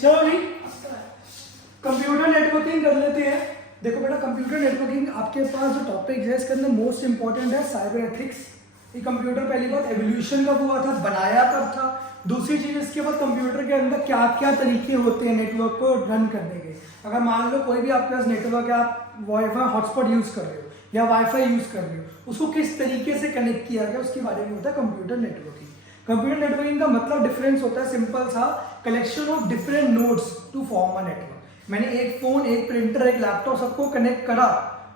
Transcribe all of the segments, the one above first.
चलो भाई computer networking कर लेते हैं। देखो बेटा, कंप्यूटर नेटवर्किंग आपके पास जो टॉपिक है इसके अंदर मोस्ट इंपॉर्टेंट है साइबर एथिक्स। ये कंप्यूटर पहली बात एवोल्यूशन कब हुआ था, बनाया कब था। दूसरी चीज इसके बाद कंप्यूटर के अंदर क्या क्या तरीके होते हैं नेटवर्क को रन करने के। अगर मान लो कोई भी आपके पास नेटवर्क है, आप वाईफाई हॉटस्पॉट यूज कर रहे हो या वाईफाई यूज कर रहे हो, उसको किस तरीके से कनेक्ट किया गया उसके बारे में होता है कंप्यूटर नेटवर्किंग। कंप्यूटर नेटवर्किंग का मतलब डिफरेंस होता है सिंपल सा, collection of different nodes to form a network. मैंने एक फोन, एक प्रिंटर, एक लैपटॉप सबको कनेक्ट करा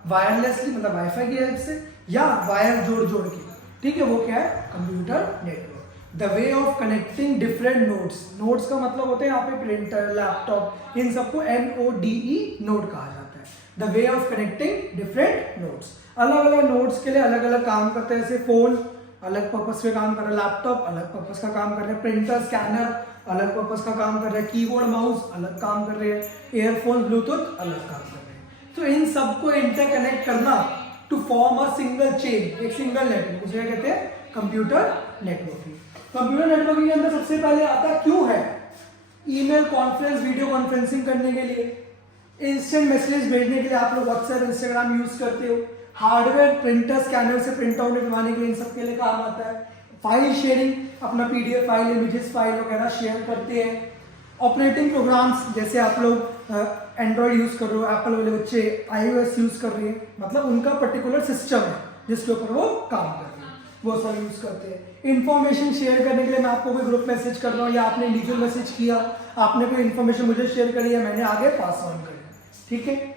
वायरलेसली, मतलब वाईफाई की हेल्प से या वायर जोड़ जोड़ के, ठीक है, वो क्या है computer network. The way of connecting different nodes, nodes का मतलब होता है यहाँ पे प्रिंटर, लैपटॉप, इन सबको NODE नोड कहा जाता है। The way of connecting different nodes, अलग अलग नोड्स के लिए अलग अलग काम करते हैं। जैसे फोन अलग पर्पस पे काम कर रहा है, लैपटॉप अलग पर्पस का काम कर रहे हैं, प्रिंटर स्कैनर अलग पर्पस का काम कर रहे हैं, कीबोर्ड माउस अलग काम कर रहे हैं, एयरफोन ब्लूटूथ अलग काम कर रहे हैं। तो इन सबको इंटरकनेक्ट करना to form a single chain, एक सिंगल नेटवर्क, उसे कहते हैं कंप्यूटर नेटवर्किंग। कंप्यूटर नेटवर्किंग के अंदर सबसे पहले आता क्यों है ईमेल, कॉन्फ्रेंस, वीडियो कॉन्फ्रेंसिंग करने के लिए, इंस्टेंट मैसेज भेजने के लिए आप लोग व्हाट्सएप, इंस्टाग्राम यूज करते हो, हार्डवेयर, प्रिंटर, स्कैनर से प्रिंट आउट निकलवाने के लिए इन सब के लिए काम आता है। फाइल शेयरिंग, अपना PDF फाइल, इमेजेस फाइल वगैरह शेयर करते हैं। ऑपरेटिंग प्रोग्राम्स, जैसे आप लोग एंड्रॉयड यूज कर रहे हो, एप्पल वाले बच्चे iOS यूज कर रहे हैं, मतलब उनका पर्टिकुलर सिस्टम है जिसके ऊपर वो काम कर रहे हैं, वो सब यूज करते हैं। इंफॉर्मेशन शेयर करने के लिए मैं आपको कोई ग्रुप मैसेज कर रहा हूँ या आपने इंडिविजुअल मैसेज किया, आपने कोई इन्फॉर्मेशन मुझे शेयर करी है, मैंने आगे पास ऑन करी, ठीक है।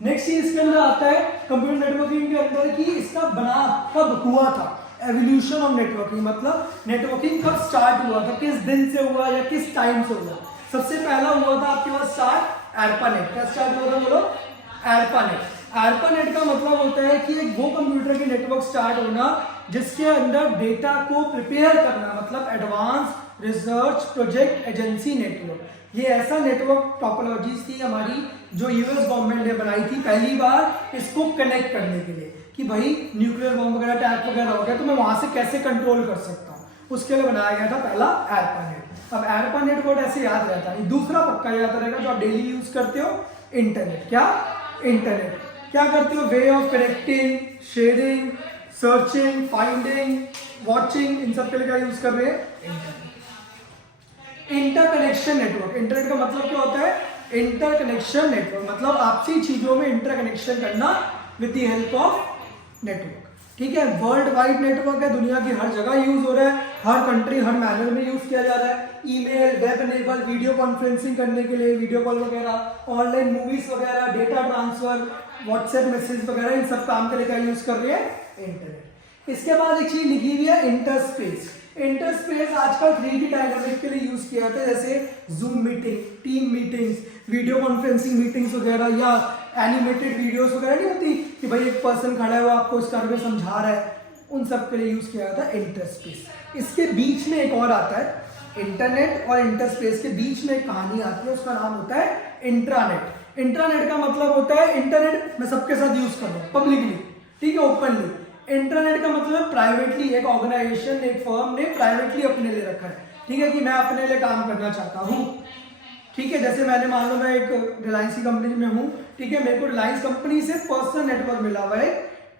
नेक्स्ट चीज इसके अंदर आता है कंप्यूटर नेटवर्किंग के अंदर कि इसका बना कब हुआ था, एवोल्यूशन ऑफ नेटवर्किंग, मतलब नेटवर्किंग कब स्टार्ट हुआ था, किस दिन से हुआ या किस टाइम से हुआ। सबसे पहला हुआ था आपके पास स्टार्ट ARPANET। क्या स्टार्ट हुआ था बोलो? ARPANET। ARPANET का मतलब होता है कि एक वो कंप्यूटर की नेटवर्क स्टार्ट होना जिसके अंदर डेटा को प्रिपेयर करना, मतलब advance research project agency network. ये ऐसा नेटवर्क टोपोलॉजीज थी हमारी जो US गवर्नमेंट ने बनाई थी पहली बार इसको कनेक्ट करने के लिए, कि भाई न्यूक्लियर बॉम्ब वगैरह, अटैक वगैरह हो गया तो मैं वहां से कैसे कंट्रोल कर सकता हूँ, उसके लिए बनाया गया था पहला ARPANET। अब ARPANEट कोड ऐसे याद रहता है, दूसरा पक्का याद रहेगा जो आप डेली यूज करते हो, इंटरनेट। क्या? इंटरनेट। क्या करते हो? Way of connecting, sharing, searching, finding, watching, इन सब के लिए क्या यूज कर रहे हैं? इंटरनेट। इंटरकनेक्शन नेटवर्क, इंटरनेट का मतलब क्या होता है? इंटरकनेक्शन नेटवर्क, मतलब आपसी चीजों में इंटरकनेक्शन करना with the help of network, ठीक है। वर्ल्ड वाइड नेटवर्क है, दुनिया की हर जगह यूज हो रहा है, हर कंट्री हर मैनर में यूज किया जा रहा है। Email, web enable, video conferencing करने के लिए, वीडियो कॉल वगैरह, ऑनलाइन मूवीज वगैरह, डेटा ट्रांसफर, व्हाट्सएप मैसेज वगैरह, इन सब काम के लिए क्या यूज कर रहे हैं? इंटरनेट। इसके बाद एक चीज लिखी हुई है इंटरस्पेस। इंटरस्पेस आजकल 3D डायनामिक के लिए यूज किया जाता है, जैसे zoom meeting, team meetings, video conferencing meetings वगैरह, या एनिमेटेड वीडियोस वगैरह नहीं होती कि भाई एक पर्सन खड़ा है वो आपको इस बारे में समझा रहा है, उन सब के लिए यूज किया जाता है इंटरस्पेस। इसके बीच में एक और आता है, इंटरनेट और इंटरस्पेस के बीच में एक कहानी आती है, उसका नाम होता है इंट्रानेट। इंट्रानेट का मतलब होता है इंटरनेट मैं सबके साथ यूज कर रहा हूँ पब्लिकली, ठीक है, ओपनली। इंटरनेट का मतलब प्राइवेटली, एक ऑर्गेनाइजेशन, एक फर्म ने प्राइवेटली अपने लिए रखा है, ठीक है, कि मैं अपने लिए काम करना चाहता हूँ, ठीक है। जैसे मैंने मान लो मैं एक रिलायंस की कंपनी में हूँ, ठीक है, मेरे को रिलायंस कंपनी से पर्सनल नेटवर्क मिला हुआ है,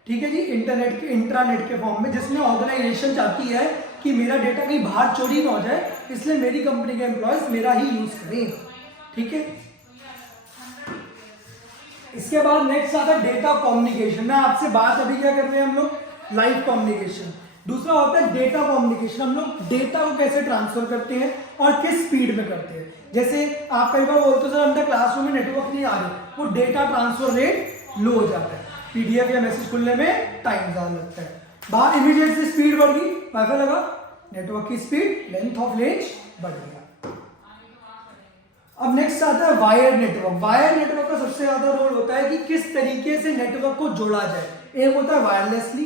ठीक है जी, इंटरनेट के इंट्रानेट के फॉर्म में, जिसमें ऑर्गेनाइजेशन चाहती है कि मेरा डेटा कहीं बाहर चोरी ना हो जाए, इसलिए मेरी कंपनी के एम्प्लॉयज मेरा ही यूज करें, ठीक है। इसके बाद नेक्स्ट आता है डेटा कम्युनिकेशन। मैं आपसे बात अभी क्या कर रहे हैं हम लोग? Live communication. दूसरा होता है डेटा कम्युनिकेशन, हम लोग डेटा को कैसे ट्रांसफर करते हैं और किस स्पीड में करते हैं। जैसे आप कई बार बोलते हो सर अंदर क्लासरूम में नेटवर्क नहीं आ रही, वो डेटा ट्रांसफर रेट लो हो जाता है, PDF या मैसेज खुलने में टाइम ज्यादा लगता है। बाहर इमीडिएट से स्पीड बढ़ गई, वाईफाई लगा, नेटवर्क की स्पीड, लेंथ ऑफ रेंज बढ़ गया। अब नेक्स्ट आता है वायर्ड नेटवर्क। वायर्ड नेटवर्क का सबसे ज्यादा रोल होता है कि किस तरीके से नेटवर्क को जोड़ा जाए। एक होता है वायरलेसली,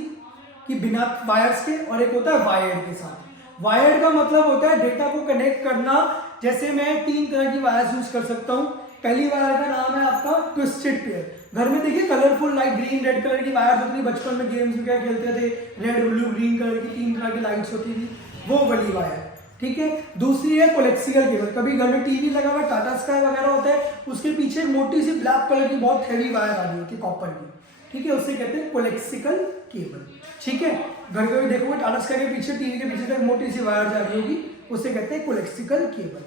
कि बिना वायर्स के, और एक होता है वायर्ड के साथ। वायर्ड का मतलब होता है डेटा को कनेक्ट करना, जैसे मैं 3 तरह की वायर्स यूज कर सकता हूँ। पहली वायर का नाम है आपका ट्विस्टेड पेयर। घर में देखिए colourful light, green red colour की वायर्स होती थी, बचपन में गेम्स वगैरह खेलते थे, रेड ब्लू ग्रीन कलर की 3 तरह की लाइट्स होती थी, वो वाली वायर। ठीक है। दूसरी है कोलेक्सिकल केबल, कभी घर में टीवी लगा हुआ टाटा स्काई वगैरह होता है, उसके पीछे एक मोटी सी ब्लैक कलर की बहुत हैवी वायर आ रही होती है कॉपर की, ठीक है, उससे कहते हैं कोलेक्सिकल केबल, ठीक है। घर में भी देखोगे टाटा स्काई के पीछे, टीवी के पीछे एक मोटी सी वायर जा रही होगी, उसे कहते हैं कोलेक्सिकल केबल।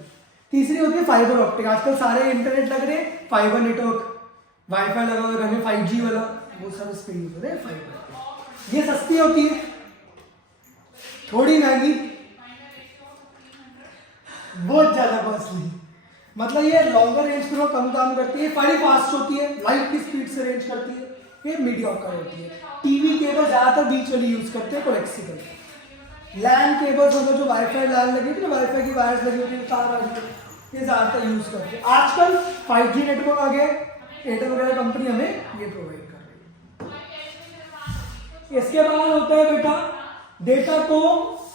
तीसरी होती है फाइबर ऑप्टिक, आजकल सारे इंटरनेट लग रहे हैं, फाइबर नेटवर्क, वाईफाई लगा हुआ घर में 5G वाला, वो सब स्पीड यूज हो रहे हैं फाइबर। ये सस्ती होती है, थोड़ी महंगी, बहुत ज्यादा कॉस्टली, मतलब ये लॉन्गर रेंज पे कम काम करती है, बड़ी फास्ट होती है, लाइट की स्पीड से रेंज करती है, ये मीडियोकर होती है। टीवी केबल ज्यादातर बीच वाली यूज करते हैं कोलेक्सिकल। लैन केबल्स होते जो वाईफाई लैन लगी थी ना, वाईफाई की वायर्स लगी होती है, तार आ गई, ये ज्यादातर यूज करते हैं। आजकल 5G नेटवर्क आ गया, एयरटेल वगैरह कंपनी हमें ये प्रोवाइड कर रही है। इसके बाद होता है बेटा डेटा को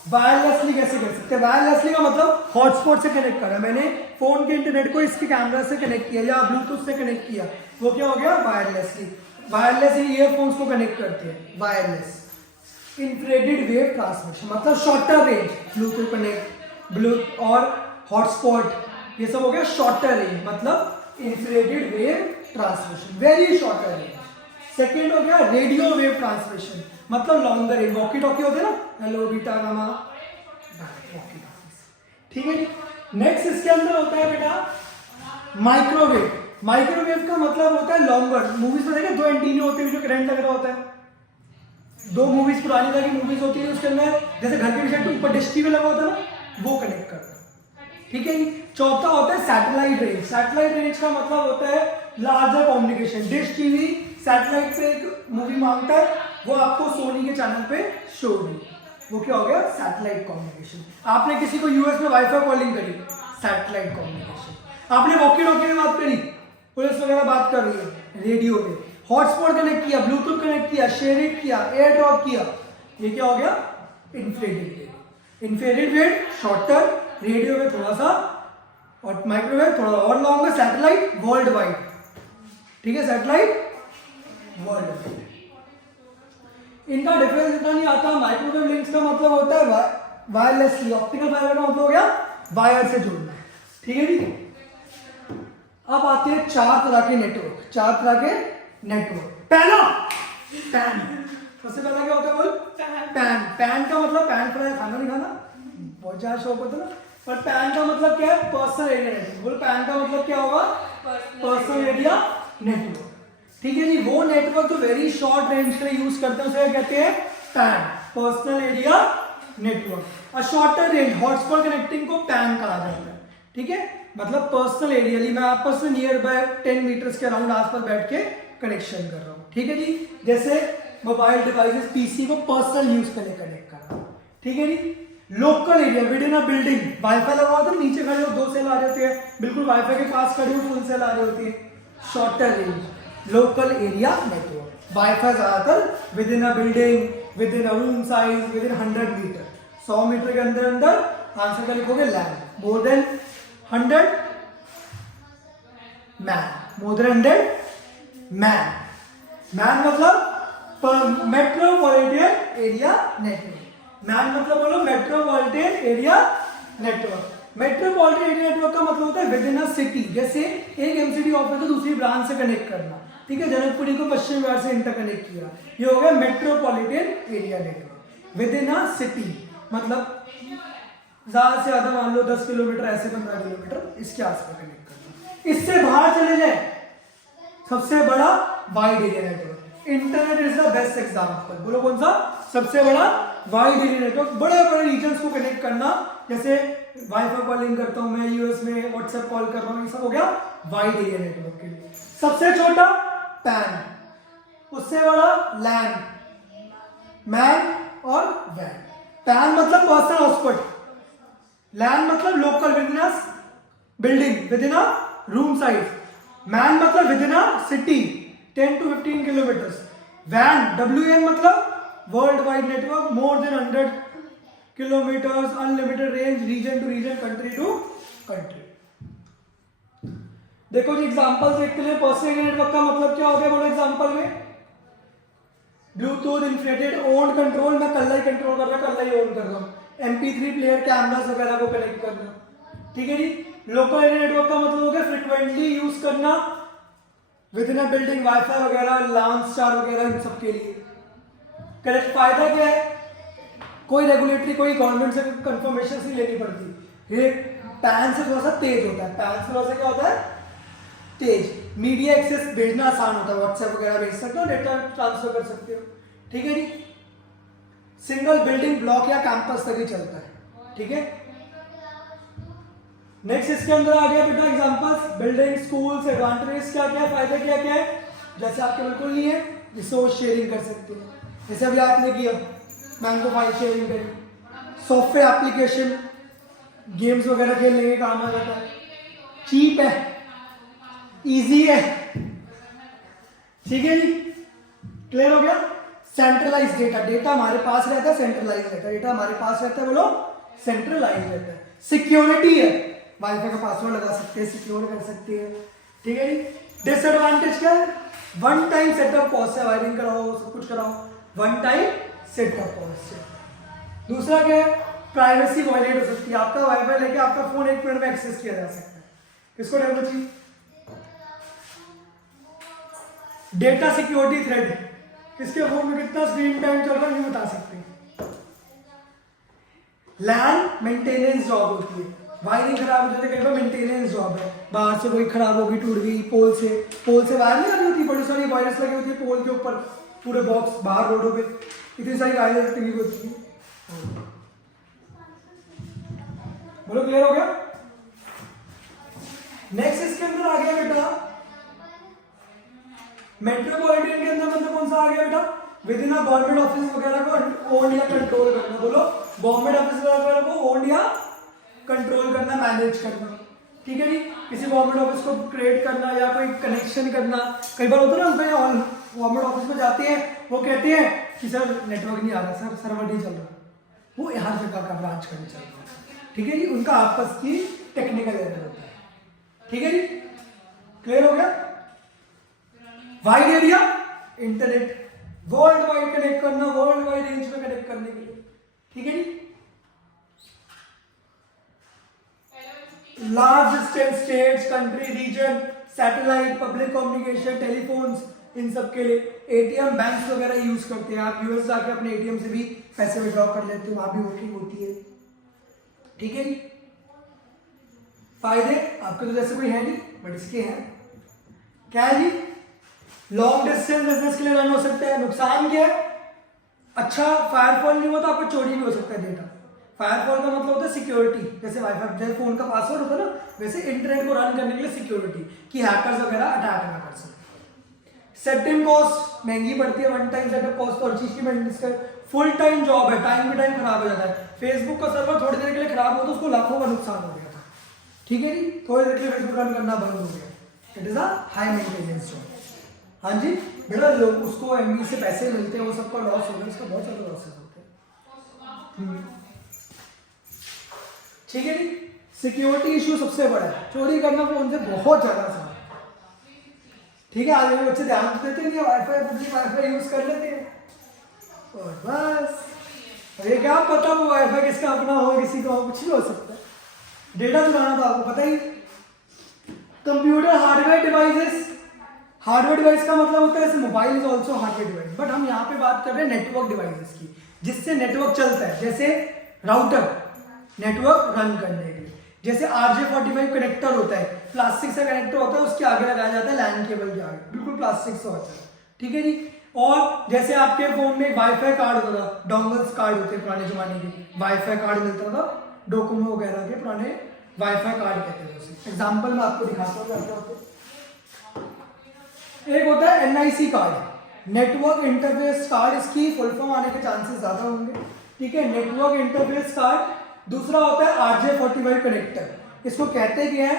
वायरलेसली कैसे कर सकते हैं। वायरलेसली का मतलब हॉटस्पॉट से कनेक्ट करा, मैंने फोन के इंटरनेट को इसके कैमरा से कनेक्ट किया या ब्लूटूथ से कनेक्ट किया, वो क्या हो गया वायरलेसली। वायरलेस ईयरफोन्स को कनेक्ट करते हैं, वायरलेस। इंफ्रारेड वेव ट्रांसमिशन मतलब shorter range, Bluetooth connect, Bluetooth और हॉटस्पॉट, ये सब हो गया शॉर्टर रेंज, मतलब infrared wave transmission, very shorter range. Second हो गया रेडियो वेव ट्रांसमिशन, मतलब लॉन्गर रेंज, वॉकी टॉकी होते हैं ना, hello beta gamma, walkie talkie, ठीक है। नेक्स्ट इसके अंदर होता है बेटा माइक्रोवेव। माइक्रोवेव का मतलब होता है लॉन्गर, मूवीज में देखिए दो एंटीने होते हैं जो करंट लग रहा होता है, दो मूवीज पुरानी तरह की मूवीज होती है, उसके अंदर जैसे घर के पीछे ऊपर डिश टीवी लगा होता है ना, वो कनेक्ट करता है, ठीक है जी। चौथा होता है सैटेलाइट रेंज। सैटेलाइट रेंज का मतलब होता है larger communication, dish TV satellite से एक मूवी मांगता है, वो आपको सोनी के चैनल पे शो होगी, वो क्या हो गया सैटेलाइट कम्युनिकेशन। आपने किसी को यूएस में वाईफाई कॉलिंग करी, सैटेलाइट कम्युनिकेशन। आपने वॉकी टॉकी में बात करी, पुलिस वगैरह बात कर रही है, रेडियो में। हॉटस्पॉट कनेक्ट किया, ब्लूटूथ कनेक्ट किया, शेयर इट किया, एयर ड्रॉप किया, ये क्या हो गया infrared wave. Infrared wave shorter, radio में थोड़ा सा, और माइक्रोवेव थोड़ा और लॉन्ग है, सैटेलाइट वर्ल्ड वाइड, ठीक है, सैटेलाइट वर्ल्ड वाइड। इनका डिफरेंस इतना नहीं आता। माइक्रोवेव लिंक्स का मतलब होता है वायरलेसली, ऑप्टिकल फाइबर का मतलब हो गया वायर से जोड़ना, ठीक है जी। अब आते हैं चार तरह के नेटवर्क, चार तरह के नेटवर्क। पहला पैन, सबसे पहला क्या होता है बोल, पैन। पैन का मतलब पैन फ्राई खाना नहीं खाना, बहुत ज्यादा शौक होता है ना, पर पैन का मतलब क्या है, पर्सनल एरिया नेटवर्क। बोल पैन का मतलब क्या होगा, पर्सनल एरिया नेटवर्क, ठीक है जी। वो नेटवर्क जो वेरी शॉर्ट रेंज के लिए यूज करते हैं उसे कहते हैं पैन, पर्सनल एरिया नेटवर्क। और शॉर्टर रेंज हॉटस्पॉट कनेक्टिंग को पैन कहा जाता है, ठीक है, मतलब पर्सनल एरिया, मैं आपस में नियर बाय 10 मीटर्स के अराउंड आसपास बैठ के कनेक्शन कर रहा हूँ, ठीक है जी। जैसे मोबाइल डिवाइसेस, पीसी को पर्सनल यूज के लिए कनेक्ट कर रहा हूँ, ठीक है जी। Local area within a building, wifi लगा होता है, नीचे खड़े हो 2 सेल आ जाते हैं, बिल्कुल वाईफाई के पास खड़े हो फुल सेल आ रही होती है, shorter range local area network. Wifi ज्यादातर within a building, within a room size, within 100 metre, 100 metre के अंदर अंदर, आंसर का लिखोगे LAN, more than 100 MAN, more than 100 MAN. MAN मतलब मेट्रोपॉलिटन एरिया नेटवर्क, मैन मतलब बोलो metropolitan area network. Metropolitan area network का मतलब होता है विद इन अ सिटी, जैसे एक एमसीडी ऑफिस को दूसरी ब्रांच से कनेक्ट करना, ठीक है, जनकपुरी को पश्चिम विहार से इंटरकनेक्ट किया, ये हो गया metropolitan area network. With in a city मतलब ज्यादा से ज्यादा मान लो 10 किलोमीटर, ऐसे 15 किलोमीटर इसके आसपास कनेक्ट करना। इससे बाहर चले जाए, सबसे बड़ा wide area network. Internet is the best example, बोलो कौन सा सबसे बड़ा वाइड एरिया नेटवर्क, बड़े बड़े रीजन्स को कनेक्ट करना, जैसे वाईफाई कॉलिंग करता हूं मैं यूएस में, व्हाट्सएप कॉल कर रहा हूं, ये सब हो गया वाइड एरिया नेटवर्क के लिए। सबसे छोटा पैन, उससे बड़ा लैन, मैन और वैन। पैन मतलब पर्सनल हॉटस्पॉट, लैन मतलब local within a building, within a room size, MAN मतलब within a city 10 to 15 kilometres, वैन WAN मतलब world wide network, more than 100 kilometres, unlimited range, region to region, country to country. देखो जी example देखते हैं। Personal area network का मतलब क्या हो गया, बोलो एग्जांपल में। ब्लूटूथ, इंफ्रारेड, ओन कंट्रोल, मैं कल्ला ही कंट्रोल कर रहा हूं, कल्ला ही ऑन कर रहा हूं। MP3 प्लेयर, कैमरास वगैरह को कनेक्ट करना, ठीक है जी। लोकल एरिया नेटवर्क का मतलब हो गया फ्रिक्वेंटली यूज करना with in a building, wifi वगैरह, लॉन्च स्टार वगैरह, इन सब के लिए। करेक्ट। फायदा क्या है, कोई रेगुलेटरी, कोई गवर्नमेंट से कंफर्मेशन नहीं लेनी पड़ती। ये पैन से थोड़ा सा तेज होता है, पैन से थोड़ा सा क्या होता है, तेज। मीडिया एक्सेस भेजना आसान होता है, व्हाट्सएप वगैरह भेज सकते हो, डेटा ट्रांसफर कर सकते हो, ठीक है जी। सिंगल बिल्डिंग, ब्लॉक या कैंपस तक ही चलता है, ठीक है। नेक्स्ट इसके अंदर आ गया बेटा एग्जांपल्स, बिल्डिंग, स्कूल्स, एडवांटेजेस क्या क्या है, फायदे क्या क्या है। जैसे आपके बिल्कुल नहीं है, रिसोर्स शेयरिंग कर सकते हो, जैसे अभी आपने किया मैंगो फाइल शेयरिंग करी, सॉफ्टवेयर एप्लीकेशन, गेम्स वगैरह खेलने के काम आ जाता है, चीप है, इजी है, ठीक है जी, क्लियर हो गया। सेंट्रलाइज डेटा, डेटा हमारे पास रहता है, सेंट्रलाइज रहता है, डेटा हमारे पास रहता है, बोलो सेंट्रलाइज रहता है। सिक्योरिटी है, वाईफाई का पासवर्ड लगा सकते हैं, सिक्योर कर सकते हैं, ठीक है जी। डिसएडवांटेज क्या है, वन टाइम सेटअप कॉस्ट है, वायरिंग कराओ, सब कुछ कराओ, वन टाइम सेटअप कॉस्ट है। दूसरा क्या है, प्राइवेसी वायलेट हो सकती है, आपका वाईफाई लेके आपका फोन 1 मिनट में एक्सेस किया जा सकता है, इसको नहीं बची। डेटा सिक्योरिटी थ्रेड, किसके फोन में कितना स्क्रीन टाइम चल रहा है ये बता सकते हैं। लैन मेंटेनेंस जॉब होती है, वायरिंग खराब हो जाती है, कई बार मेंटेनेंस जॉब है, बाहर से कोई खराब होगी, टूट गई, पोल से वायर नहीं आ रही होती, बड़ी सारी वायर्स लगी होती है पोल के ऊपर, पूरे बॉक्स बाहर रोडों पे इतनी सारी वायर्स लगी होती है। बोलो क्लियर हो गया। नेक्स्ट इसके अंदर आ गया बेटा मेट्रोपॉलिटन के अंदर, मतलब कौन सा आ गया बेटा, विद इन गवर्नमेंट ऑफिस वगैरह को ओन या कंट्रोल करना। बोलो गवर्नमेंट ऑफिस वगैरह को ओन या कंट्रोल करना, मैनेज करना, ठीक है जी। किसी गवर्नमेंट ऑफिस को क्रिएट करना या कोई कनेक्शन करना, कई बार होता है ना, गवर्नमेंट ऑफिस में जाते हैं, वो कहते हैं कि सर नेटवर्क नहीं आ रहा, सर सर्वर नहीं चल रहा, वो हर जगह का ब्रांच करने चल रहा है, ठीक है जी, उनका आपस की टेक्निकल एरर होता है, ठीक है जी, क्लियर हो गया। Wide area internet, world wide connect करना, वर्ल्ड वाइड रेंज में कनेक्ट करने के लिए, ठीक है जी। Large distance, states, country, region, satellite, public communication, telephones, इन सब के लिए। एटीएम, बैंक्स वगैरह यूज करते हैं, आप यूएस जाके अपने एटीएम से भी पैसे विड्रॉ कर लेते हो, वहां भी वर्किंग होती है, ठीक है जी। फायदे आपके तो जैसे कोई है नहीं, बट इसके हैं, क्या है जी, लॉन्ग डिस्टेंस बिजनेस के लिए रन हो सकते हैं। नुकसान क्या है, अच्छा फायरफॉल नहीं होता, आपको चोरी भी हो सकता है डेटा। फायरफॉल का मतलब होता है सिक्योरिटी, जैसे वाईफाई, जैसे फोन का पासवर्ड होता है ना, वैसे इंटरनेट को रन करने के लिए सिक्योरिटी, कि हैकर्स वगैरह अटैक ना कर सके। सेटअप कॉस्ट महंगी पड़ती है, वन टाइम सेटअप कॉस्ट, और चीज की मेंटेनेंस का फुल टाइम जॉब है, टाइम टू टाइम खराब हो जाता है। फेसबुक का सर्वर थोड़ी देर के लिए खराब हो तो उसको लाखों का नुकसान हो गया था, ठीक है जी, थोड़ी देर के लिए फेसबुक रन करना बंद हो गया। It is a high maintenance job. हाँ जी बेटा, लोग उसको एमबी से पैसे मिलते हैं, वो सबका लॉस होगा, इसका बहुत ज्यादा लॉसेस होते हैं, ठीक है जी। सिक्योरिटी इशू सबसे बड़ा है, चोरी करना फोन से बहुत ज्यादा आसान, ठीक है। आज भी बच्चे ध्यान तो देते नहीं, वाईफाई पब्लिक वाईफाई यूज कर लेते हैं और बस। ये क्या पता वो वाईफाई किसका अपना हो, किसी का हो, कुछ भी हो सकता है। डेटा चुराना तो आपको पता ही। Computer hardware devices, hardware device का मतलब होता है जैसे mobile is also hardware device, but हम यहाँ पे बात कर रहे हैं नेटवर्क डिवाइसेस की, जिससे नेटवर्क चलता है, जैसे राउटर नेटवर्क रन करने के लिए, जैसे RJ45 कनेक्टर होता है, प्लास्टिक से कनेक्टर होता है, उसके आगे लगाया जाता है लैन केबल के आगे, बिल्कुल प्लास्टिक से होता है, ठीक है जी। और जैसे आपके फोन में वाईफाई कार्ड होता था, डोंगल्स कार्ड होते पुराने जमाने के, वाईफाई कार्ड मिलता था, डोकोमो वगैरह के पुराने वाईफाई कार्ड कहते थे उसे। एग्जाम्पल में आपको दिखाता हूँ। एक होता है NIC card, network interface card, इसकी फुल फॉर्म आने के चांसेस ज्यादा होंगे, ठीक है, नेटवर्क इंटरफेस कार्ड। दूसरा होता है RJ45 कनेक्टर, इसको कहते क्या है,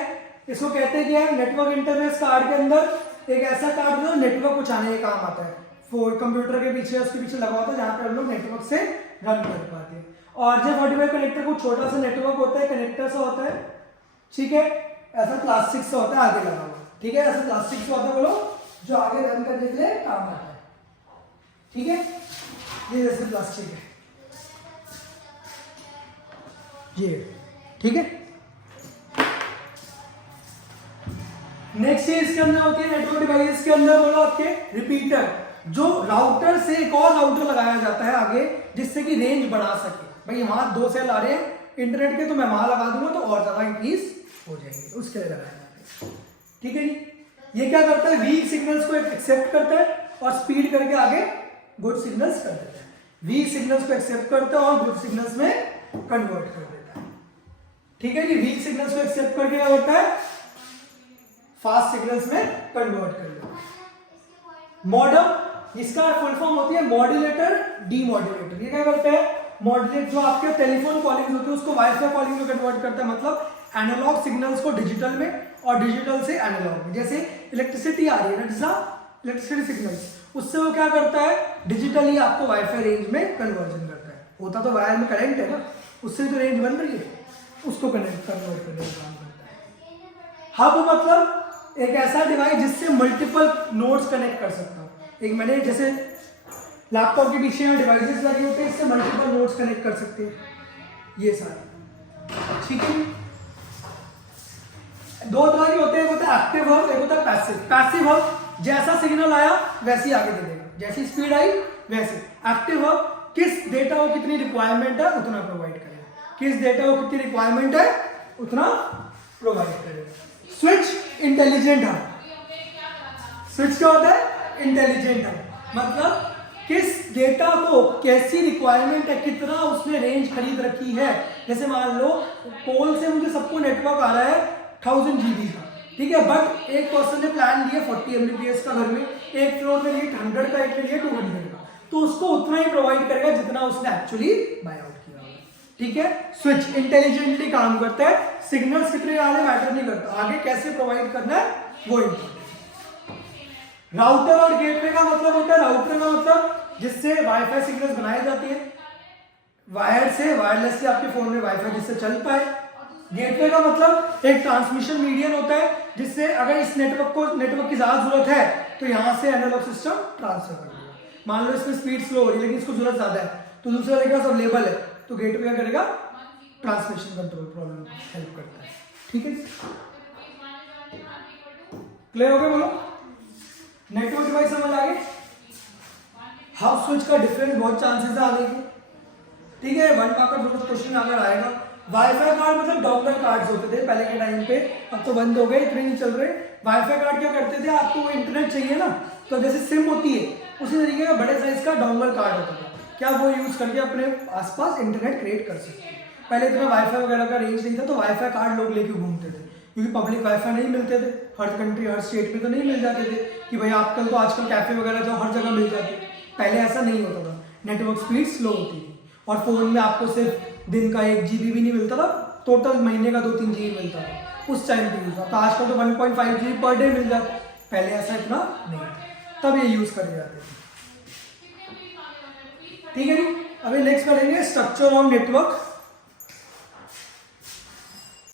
इसको कहते क्या है, नेटवर्क इंटरफेस कार्ड के अंदर एक ऐसा कार्ड जो नेटवर्क को चलाने के काम आता है, कंप्यूटर के पीछे, उसके पीछे लगा होता है, जहां पे हम लोग नेटवर्क से रन कर पाते हैं। और RJ45 कनेक्टर को छोटा सा नेटवर्क होता है, कनेक्टर सा होता है, ठीक है, ऐसा प्लास्टिक से होता है आगे लगा हुआ, ठीक है, ऐसा प्लास्टिक से होता है, बोलो, जो आगे रन करने के लिए काम आता है, ठीक है, ये जैसे प्लास्टिक है, ये, ठीक है। नेक्स्ट है इसके अंदर होती है नेटवर्क डिवाइस के अंदर बोलो आपके रिपीटर, जो राउटर से एक और राउटर लगाया जाता है आगे, जिससे कि रेंज बढ़ा सके। भाई वहां 2 सेल आ रहे हैं इंटरनेट के, तो मैं वहां लगा दूंगा तो और ज्यादा इंक्रीज हो जाएंगे, उसके लिए लगाया जाता है, ठीक है जी। ये क्या करता है, वीक सिग्नल्स को एक्सेप्ट करता है और स्पीड करके आगे गुड सिग्नल्स कर देता है। वीक सिग्नल्स को एक्सेप्ट करता है और गुड सिग्नल्स में कन्वर्ट कर देता है, ठीक है जी। वीक सिग्नल्स को एक्सेप्ट करके क्या करता है, फास्ट सिग्नल्स में कन्वर्ट कर देता है। मॉडम, इसका फुल फॉर्म होती है मॉड्यूलेटर डीमॉड्यूलेटर। ये क्या करता है, मॉड्यूलेट जो आपके टेलीफोन कॉलिंग होती है उसको वाईफाई कॉलिंग में कन्वर्ट करता है, मतलब एनालॉग सिग्नल्स को डिजिटल में और डिजिटल से एनालॉग में। जैसे इलेक्ट्रिसिटी आ रही है ना, इलेक्ट्रिसिटी सिग्नल्स, उससे वो क्या करता है, डिजिटली आपको वाईफाई रेंज में कन्वर्जन करता है। होता तो वायर में करंट है ना, उससे तो रेंज बन रही है, उसको कन्वर्ट करने का काम करता है। हब मतलब एक ऐसा डिवाइस जिससे मल्टीपल नोड्स कनेक्ट कर सकता हूँ। एक मैंने जैसे लैपटॉप के पीछे डिवाइसेस लगे होते हैं, इससे मल्टीपल नोड्स कनेक्ट कर सकते हैं, ये सारे, ठीक है। 2 तरह के होते हैं, एक होता है एक्टिव हब, एक होता है पैसिव। पैसिव हब जैसा सिग्नल आया वैसे ही आगे दे देगा, जैसी स्पीड आई वैसे। एक्टिव हब किस डेटा को कितनी रिक्वायरमेंट है उतना प्रोवाइड करेगा, किस डेटा को कितनी रिक्वायरमेंट है उतना प्रोवाइड करेगा। स्विच इंटेलिजेंट हब, स्विच क्या होता है, इंटेलिजेंट हब, मतलब किस डेटा को कैसी रिक्वायरमेंट है, कितना उसने रेंज खरीद रखी है। जैसे मान लो पोल से मुझे सबको नेटवर्क आ रहा है 1000 GB का, ठीक है, बट एक पर्सन ने प्लान लिया 40 Mbps का घर में, एक फ्लोर में लिए 100 का, एक लिए 200 का, तो उसको उतना ही प्रोवाइड करेगा जितना उसने एक्चुअली बाय आउट किया होगा, ठीक है। स्विच इंटेलिजेंटली काम करता है, सिग्नल्स कितने आ रहे मैटर नहीं करता, आगे कैसे प्रोवाइड करना है वो इम्पोर्टेंट। राउटर और गेटवे का मतलब होता है, राउटर का मतलब जिससे वाईफाई सिग्नल्स बनाई जाती है, वायर से वायरलेस से आपके फोन में वाईफाई जिससे चल पाए। गेटवे का मतलब एक ट्रांसमिशन मीडियम होता है, जिससे अगर इस नेटवर्क की ज्यादा जरूरत है तो यहां से एनालॉग सिस्टम ट्रांसफर कर देगा। मान लो इसमें स्पीड स्लो हो रही है लेकिन इसको जरूरत ज्यादा है, तो दूसरे वाले के पास अवेलेबल है, तो गेटवे क्या करेगा, ट्रांसमिशन कंट्रोल प्रॉब्लम हेल्प करता है, ठीक है। क्लियर हो गया, बोलो। नेटवर्क डिवाइस समझ आ गए। हब स्विच का डिफरेंस बहुत चांसेस है आने के, ठीक है। 1 मार्क का क्वेश्चन अगर आएगा। वाईफाई कार्ड मतलब डोंगल कार्ड्स होते थे पहले के टाइम पे, अब तो बंद हो गए, इतने नहीं चल रहे। वाईफाई कार्ड क्या करते थे, आपको वो इंटरनेट चाहिए ना, तो जैसे सिम होती है उसी तरीके का बड़े साइज का डोंगल कार्ड होता था, क्या वो यूज करके अपने आसपास इंटरनेट क्रिएट कर सकते हैं। पहले इतना वाईफाई वगैरह का रेंज नहीं था, तो वाईफाई कार्ड लोग लेके घूमते थे, क्योंकि पब्लिक वाईफाई नहीं मिलते थे, हर कंट्री हर स्टेट में तो नहीं मिल जाते थे कि भाई आजकल कैफे वगैरह जाओ हर जगह मिल जाते। पहले ऐसा नहीं होता था, नेटवर्क स्पीड स्लो होती थी, और फोन में आपको सिर्फ दिन का 1 GB भी नहीं मिलता था, टोटल महीने का 2-3 GB मिलता था उस टाइम पे यूज। तो आजकल तो 1.5 GB पर डे मिल जाता है, पहले ऐसा इतना नहीं था, तब ये यूज करे जाते थे, ठीक है जी। अभी नेक्स्ट करेंगे स्ट्रक्चर ऑफ नेटवर्क।